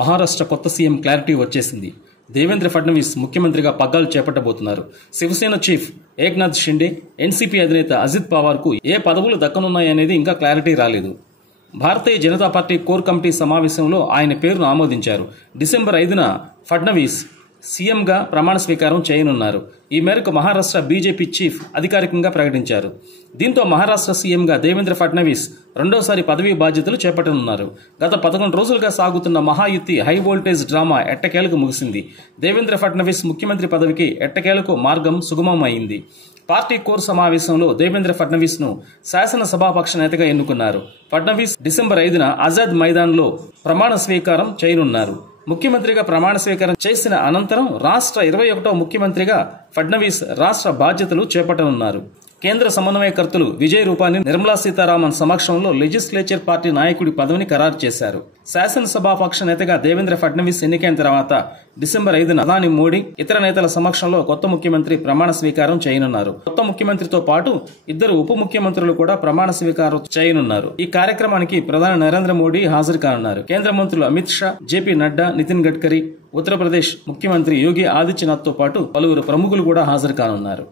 మహారాష్ట్ర కొత్త CM clarity వచ్చేసింది. దేవేంద్ర ఫడ్నవీస్ ముఖ్యమంత్రిగా పగ్గాలు చేపట్టబోతున్నారు. శివసేన చీఫ్ ఏక్నాథ్ షిండే, ఎన్సీపీ అధినేత అజిత్ పవార్కు ఏ పదవులు దక్కనున్నాయనేది ఇంకా క్లారిటీ రాలేదు. Bharatiya Janata party core committee సమావేశంలో ఆయన పేరును ఆమోదించారు. డిసెంబర్ 5న ఫడ్నవీస్ సీఎంగా ప్రమాణ స్వీకారం చేయనున్నారు. ఈ మేరకు మహారాష్ట్ర బీజేపీ చీఫ్ అధికారికంగా ప్రకటించారు. దీంతో మహారాష్ట్ర సీఎంగా దేవేంద్ర ఫడ్నవీస్ రెండోసారి పదవీ బాధ్యతలు చేపట్టనున్నారు. గత 11 రోజులుగా సాగుతున్న మహాయుతి హై వోల్టేజ్ డ్రామా ఎట్టకేలకు ముగిసింది. దేవేంద్ర ఫడ్నవీస్ ముఖ్యమంత్రి పదవికి ఎట్టకేలకు మార్గం సుగమమైంది. పార్టీ కోర్ సమావేశంలో దేవేంద్ర ఫడ్నవీస్ ను శాసనసభాపక్ష నేతగా ఎన్నుకున్నారు. ఫడ్నవీస్ డిసెంబర్ 5న ఆజాద్ మైదాన్లో ప్రమాణ స్వీకారం చేయనున్నారు. ముఖ్యమంత్రిగా ప్రమాణ స్వీకారం చేసిన అనంతరం రాష్ట్ర 21వ ముఖ్యమంత్రిగా ఫడ్నవీస్ రాష్ట్ర బాధ్యతలు చేపట్టనున్నారు. కేంద్ర సమన్వయకర్తలు విజయ్ రూపాని, నిర్మలా సీతారామన్ సమక్షంలో లెజిస్లేచర్ పార్టీ నాయకుడి పదవిని ఖరారు చేశారు. శాసనసభాపక్ష నేతగా దేవేంద్ర ఫడ్నవీస్ ఎన్నికైన తర్వాత డిసెంబర్ 5న ప్రధాని మోడీ, ఇతర నేతల సమక్షంలో కొత్త ముఖ్యమంత్రి ప్రమాణ స్వీకారం చేయనున్నారు. కొత్త ముఖ్యమంత్రితో పాటు 2 ఉప ముఖ్యమంత్రులు కూడా ప్రమాణ స్వీకారం చేయనున్నారు. ఈ కార్యక్రమానికి ప్రధాని నరేంద్ర మోడీ హాజరు కానున్నారు. కేంద్ర మంత్రులు అమిత్ షా, జేపీ నడ్డా, నితిన్ గడ్కరీ, ఉత్తరప్రదేశ్ ముఖ్యమంత్రి యోగి ఆదిత్యనాథ్ తో పాటు పలువురు ప్రముఖులు కూడా హాజరు కానున్నారు.